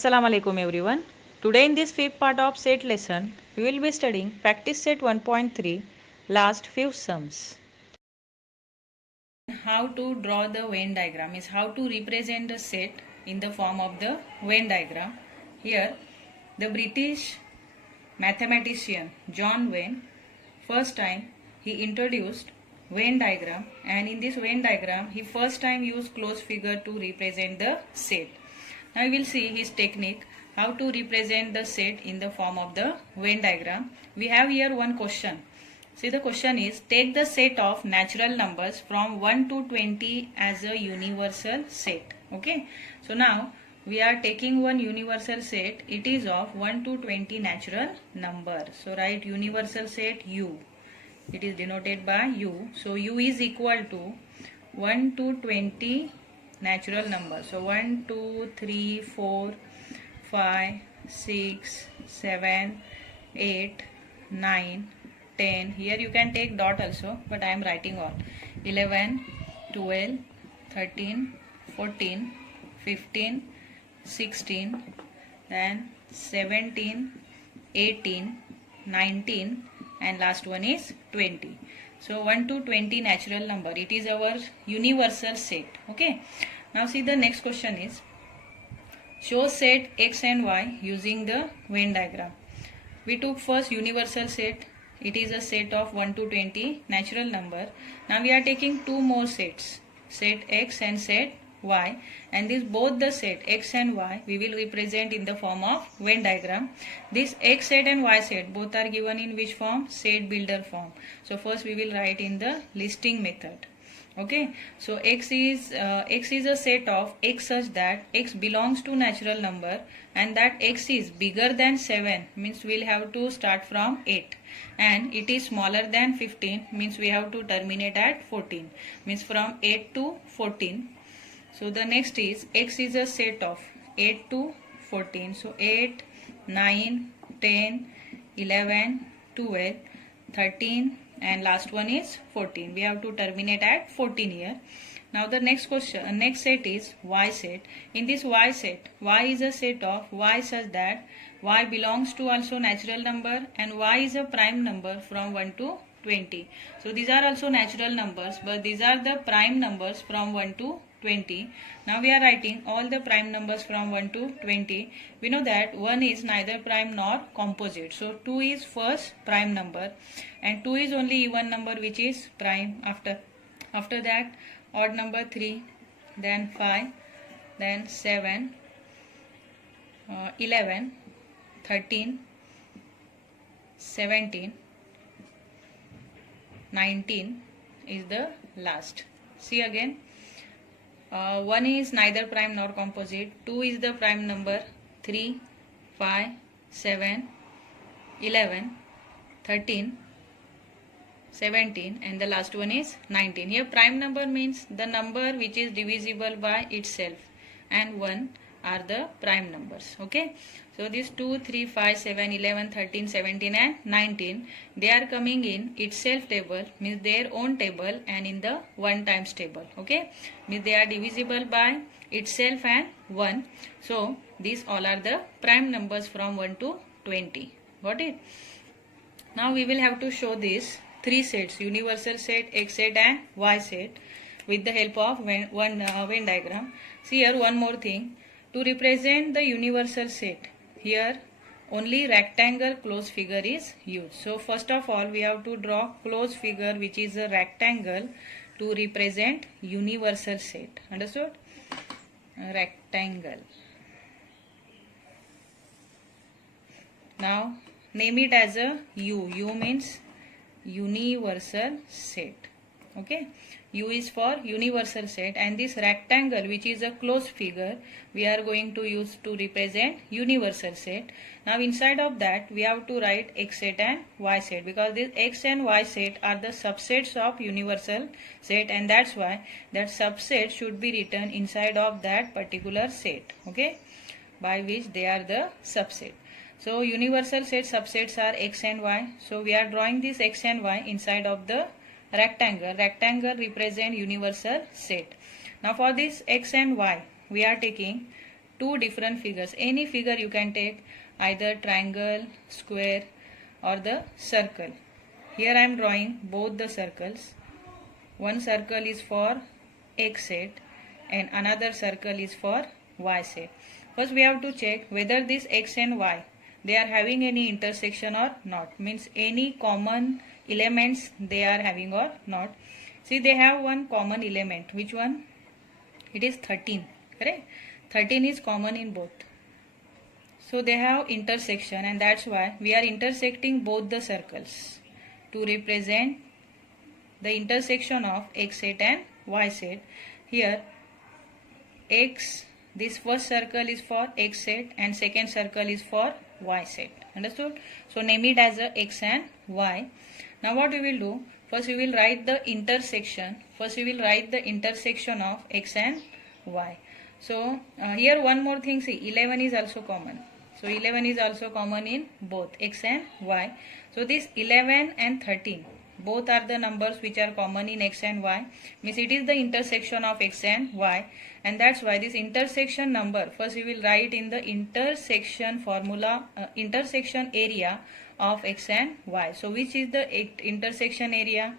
Assalamu alaikum everyone. Today in this fifth part of set lesson, we will be studying practice set 1.3 last few sums. How to draw the Venn diagram is how to represent the set in the form of the Venn diagram. Here the British mathematician John Venn first time he introduced Venn diagram, and in this Venn diagram he first time used closed figure to represent the set. Now we will see his technique how to represent the set in the form of the Venn diagram. We have here one question. See, the question is, take the set of natural numbers from 1 to 20 as a universal set. Okay. So now we are taking one universal set. It is of 1 to 20 natural number. So write universal set U. It is denoted by U. So U is equal to 1 to 20 natural numbers. So 1, 2, 3, 4, 5, 6, 7, 8, 9, 10. Here you can take dot also, but I am writing all. 11, 12, 13, 14, 15, 16, then 17, 18, 19, and last one is 20. So 1 to 20 natural number. It is our universal set. Okay. Now see, the next question is, show set X and Y using the Venn diagram. We took first universal set. It is a set of 1 to 20 natural number. Now we are taking two more sets, set X and set Y, and this both the set X and Y we will represent in the form of Venn diagram. This X set and Y set both are given in which form? Set builder form. So first we will write in the listing method. Okay, so X is a set of X such that X belongs to natural number and that X is bigger than 7, means we will have to start from 8, and it is smaller than 15, means we have to terminate at 14, means from 8 to 14. So the next is X is a set of 8 to 14. So 8, 9, 10, 11, 12, 13, and last one is 14. We have to terminate at 14 here. Now the next set is Y set. In this Y set, Y is a set of Y such that Y belongs to also natural number and Y is a prime number from 1 to 20. So these are also natural numbers, but these are the prime numbers from 1 to 20. Now we are writing all the prime numbers from 1 to 20. We know that 1 is neither prime nor composite. So 2 is first prime number and 2 is only even number which is prime. After that odd number 3, then 5, then 7, 11, 13, 17, 19 is the last. See again. 1 is neither prime nor composite, 2 is the prime number, 3, 5, 7, 11, 13, 17, and the last one is 19. Here prime number means the number which is divisible by itself, and 1 are the prime numbers. Okay. So these 2, 3, 5, 7, 11, 13, 17 and 19, they are coming in itself table, means their own table, and in the 1 times table. Okay. Means they are divisible by itself and 1. So these all are the prime numbers from 1 to 20. Got it? Now we will have to show these three sets, universal set, X set and Y set, with the help of Venn diagram. See here one more thing. To represent the universal set, here only rectangle closed figure is used. So first of all we have to draw closed figure which is a rectangle to represent universal set. Understood? Rectangle. Now name it as a U. U means universal set. Okay. U is for universal set, and this rectangle which is a closed figure we are going to use to represent universal set. Now inside of that we have to write X set and Y set, because this X and Y set are the subsets of universal set, and that's why that subset should be written inside of that particular set. Okay, by which they are the subset. So universal set subsets are X and Y. So we are drawing this X and Y inside of the rectangle. Rectangle represent universal set. Now for this X and Y we are taking two different figures. Any figure you can take, either triangle, square or the circle. Here I am drawing both the circles. One circle is for X set and another circle is for Y set. First we have to check whether this X and Y, they are having any intersection or not. Means any common elements they are having or not. See, they have one common element. Which one? It is 13. Correct? 13 is common in both. So they have intersection, and that's why we are intersecting both the circles to represent the intersection of X set and Y set. Here X, this first circle is for X set and second circle is for Y set. Understood? So name it as a X and Y. Now what we will do? First we will write the intersection. First we will write the intersection of X and Y. So here one more thing, see, 11 is also common. So 11 is also common in both X and Y. So this 11 and 13, both are the numbers which are common in X and Y. Means it is the intersection of X and Y. And that's why this intersection number, first we will write in the intersection formula, intersection area of X and Y. So which is the intersection area?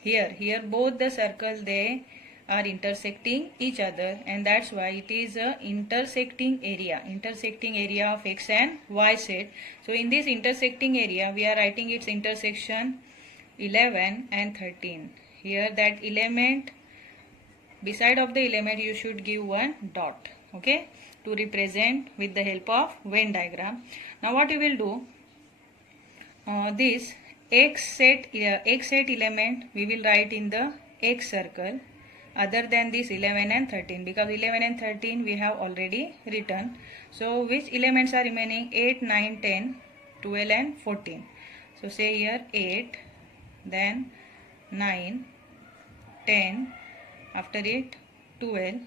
Here both the circles, they are intersecting each other, and that's why it is a intersecting area of X and Y set. So in this intersecting area we are writing its intersection 11 and 13. Here that element, beside of the element you should give one dot, okay, to represent with the help of Venn diagram. Now what you will do, this X set element we will write in the X circle other than this 11 and 13, because 11 and 13 we have already written. So which elements are remaining? 8, 9, 10, 12 and 14. So say here 8, then 9, 10, after it 12,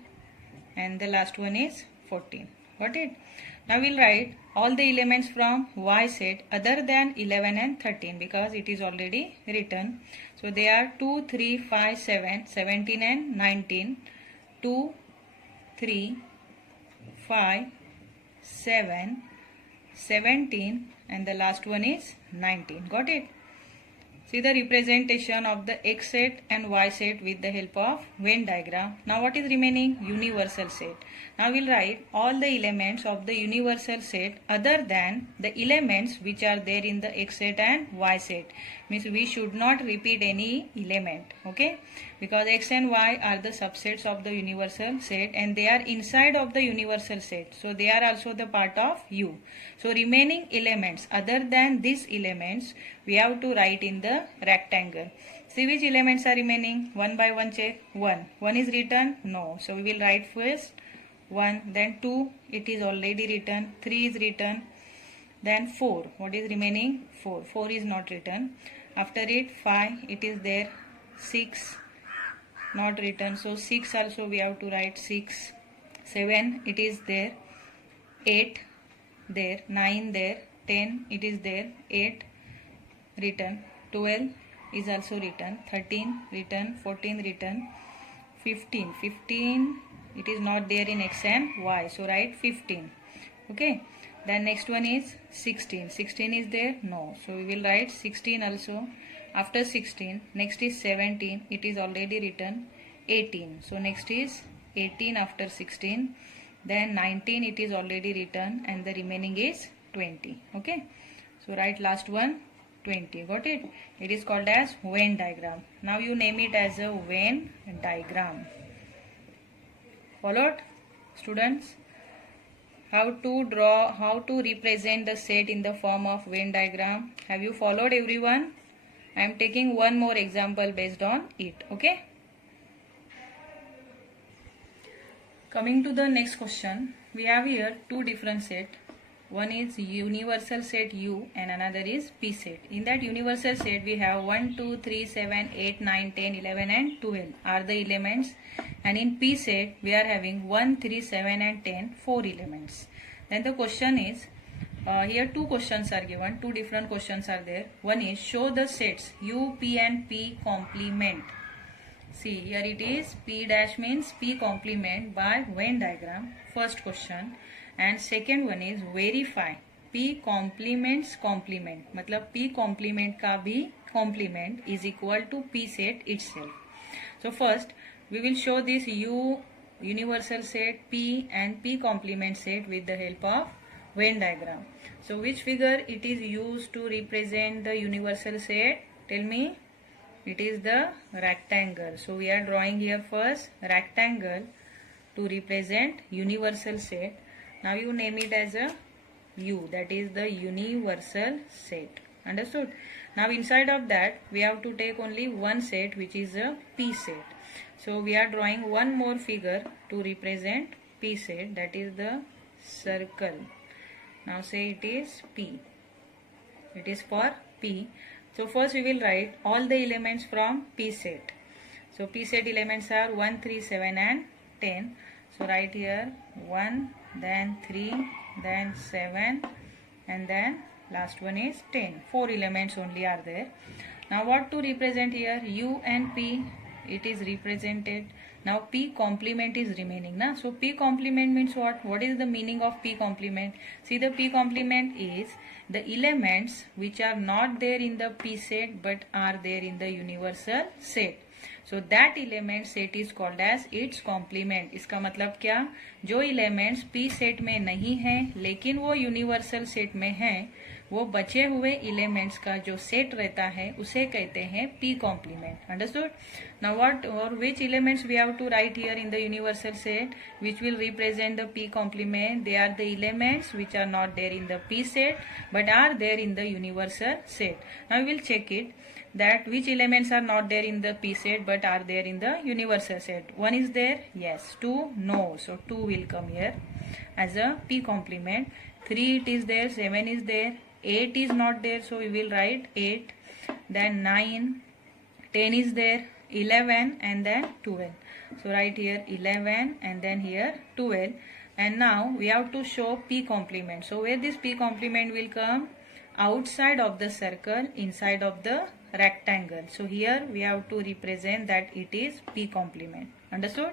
and the last one is 14. Got it? Now we'll write all the elements from Y set other than 11 and 13, because it is already written. So they are 2, 3, 5, 7, 17 and 19, 2, 3, 5, 7, 17, and the last one is 19. Got it? See the representation of the X set and Y set with the help of Venn diagram. Now what is remaining? Universal set. Now we'll write all the elements of the universal set other than the elements which are there in the X set and Y set. Means we should not repeat any element, okay? Because X and Y are the subsets of the universal set and they are inside of the universal set. So they are also the part of U. So remaining elements other than these elements we have to write in the rectangle. See which elements are remaining? One by one check. 1. 1 is written? No. So we will write first 1, then 2, it is already written. 3 is written. Then 4. What is remaining? 4. 4 is not written. After it 5, it is there. 6, not written. So 6 also we have to write 6. 7, it is there. 8, there. 9, there. 10, it is there. 8, written. 12 is also written. 13 written. 14 written. 15, it is not there in X and Y, so write 15. Okay, then next one is 16. 16 is there? No, so we will write 16 also. After 16, next is 17, it is already written. 18, so next is 18 after 16. Then 19, it is already written, and the remaining is 20. Okay, so write last one 20. Got it? It is called as Venn diagram. Now you name it as a Venn diagram. Followed, students? How to represent the set in the form of Venn diagram? Have you followed, everyone? I am taking one more example based on it. Okay. Coming to the next question, we have here two different sets. One is universal set U and another is P set. In that universal set we have 1, 2, 3, 7, 8, 9, 10, 11 and 12 are the elements, and in P set we are having 1, 3, 7 and 10, 4 elements. Then the question is, here two questions are given, two different questions are there. One is show the sets U, P and P complement. See, here it is P dash means P complement by Venn diagram. First question. and second one is verify p complements complement, मतलब p complement का भी complement is equal to p set itself. So first we will show this U universal set P and P complement set with the help of Venn diagram. So which figure it is used to represent the universal set? Tell me. It is the rectangle. So we are drawing here first rectangle to represent universal set. Now you name it as a U, that is the universal set. Understood? Now inside of that we have to take only one set, which is a P set. So we are drawing one more figure to represent P set, that is the circle. Now say it is P. It is for P. So first we will write all the elements from P set. So P set elements are 1, 3, 7 and 10. So write here 1, then 3, then 7 and then last one is 10. 4 elements only are there. Now what to represent here? U and P, it is represented. Now P complement is remaining. Na? So P complement means what? What is the meaning of P complement? See, the P complement is the elements which are not there in the P set but are there in the universal set. So that element set is called as its complement. इसका मतलब क्या? जो elements P set में नहीं हैं लेकिन वो universal set में हैं, वो बचे हुए elements का जो set रहता है उसे कहते हैं P complement. Understood? Now what or which elements we have to write here in the universal set which will represent the P complement? They are the elements which are not there in the P set but are there in the universal set. Now we will check it, that which elements are not there in the P set but are there in the universal set. 1 is there? Yes. 2? No. So 2 will come here as a P complement. 3 it is there. 7 is there. 8 is not there, so we will write 8. Then 9, 10 is there, 11 and then 12. So write here 11 and then here 12. And now we have to show P complement. So where this P complement will come? Outside of the circle, inside of the rectangle. So here we have to represent that it is P complement. Understood?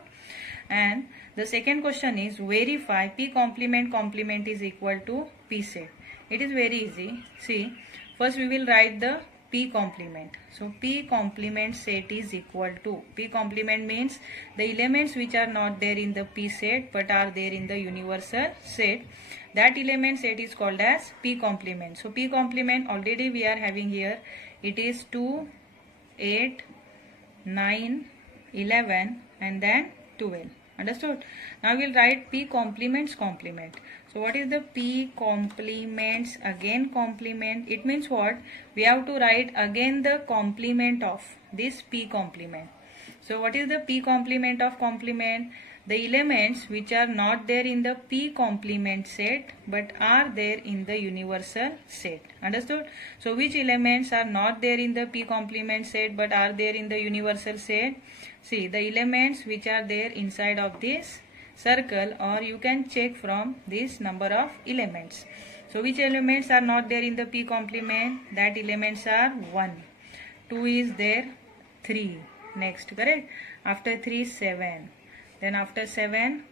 And the second question is verify P complement is equal to P set. It is very easy. See, first we will write the P complement. So P complement set is equal to, P complement means the elements which are not there in the P set but are there in the universal set. That element set is called as P complement. So P complement already we are having here. It is 2, 8, 9, 11 and then 12. Understood? Now we will write P complements complement. So what is the P complements again complement? It means what? We have to write again the complement of this P complement. So what is the P complement of complement? The elements which are not there in the P complement set but are there in the universal set. Understood? So which elements are not there in the P complement set but are there in the universal set? See, the elements which are there inside of this circle, or you can check from this number of elements. So which elements are not there in the P complement? That elements are 1. 2 is there, 3. Next, correct? After 3, 7. Then after 7,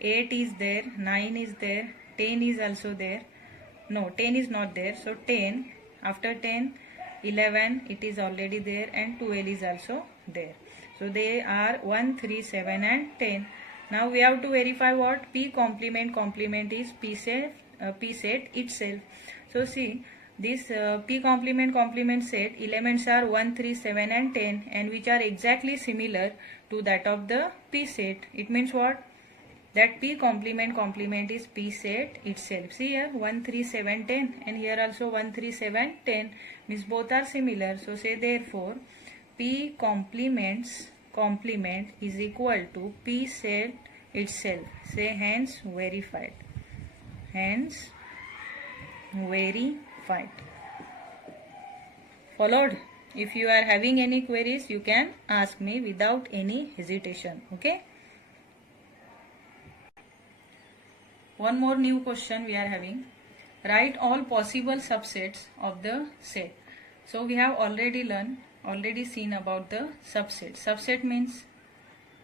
8 is there, 9 is there, 10 is also there. No, 10 is not there. So 10, after 10, 11, it is already there and 12 is also there. So they are 1, 3, 7 and 10. Now we have to verify what? P complement is P set itself. So see, this P complement set elements are 1, 3, 7 and 10 and which are exactly similar to that of the P set. It means what? That P complement is P set itself. See here 1, 3, 7, 10 and here also 1, 3, 7, 10 means both are similar. So say therefore P complement is equal to P set itself. Say hence verified. Hence verified. Followed? If you are having any queries, you can ask me without any hesitation. Okay? One more new question we are having. Write all possible subsets of the set. So we have already seen about the subset. Subset means,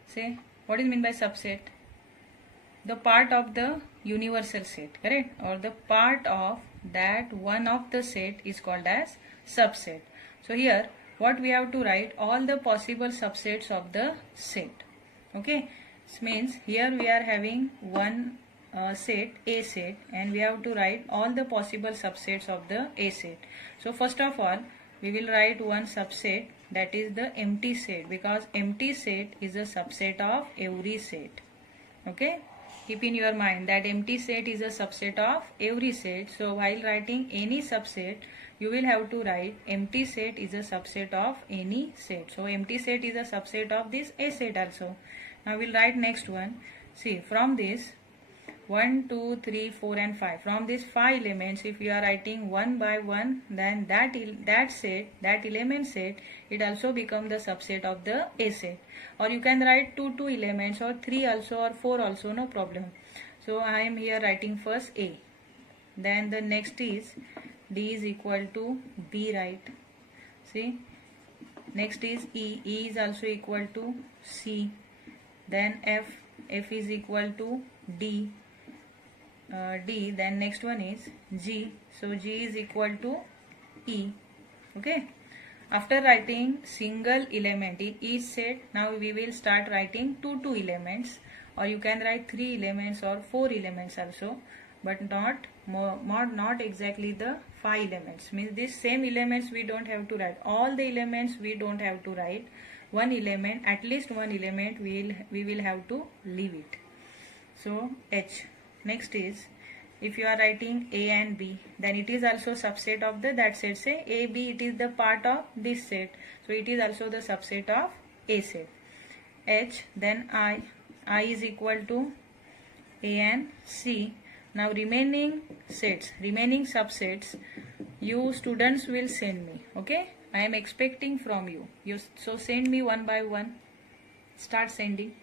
say, what is meant by subset? the part of the universal set, correct, or the part of that one of the set is called as subset. So here what we have to write, all the possible subsets of the set. Okay, this means here we are having one set, A set, and we have to write all the possible subsets of the A set. So first of all we will write one subset, that is the empty set, because empty set is a subset of every set. Okay, keep in your mind that empty set is a subset of every set. So while writing any subset, you will have to write empty set is a subset of any set. So empty set is a subset of this A set also. Now we'll write next one. See, from this 1, 2, 3, 4 and 5. From these 5 elements, if you are writing one by one, then that element set, it also become the subset of the A set. Or you can write two elements, or 3 also, or 4 also, no problem. So I am here writing first A. Then the next is D is equal to B, right? See. Next is E. E is also equal to C. Then F. F is equal to D. D, then next one is G, so G is equal to E. Okay, after writing single element in each set, now we will start writing two elements, or you can write 3 elements or 4 elements also, but not exactly the 5 elements. Means these same elements we don't have to write, all the elements we don't have to write, one element, at least one element we will have to leave it. So H. Next is, if you are writing A and B, then it is also subset of that set. Say A, B, it is the part of this set, so it is also the subset of A set. H, then I. I is equal to A and C. Now remaining sets, remaining subsets, you students will send me. Okay, I am expecting from you. So send me one by one. Start sending.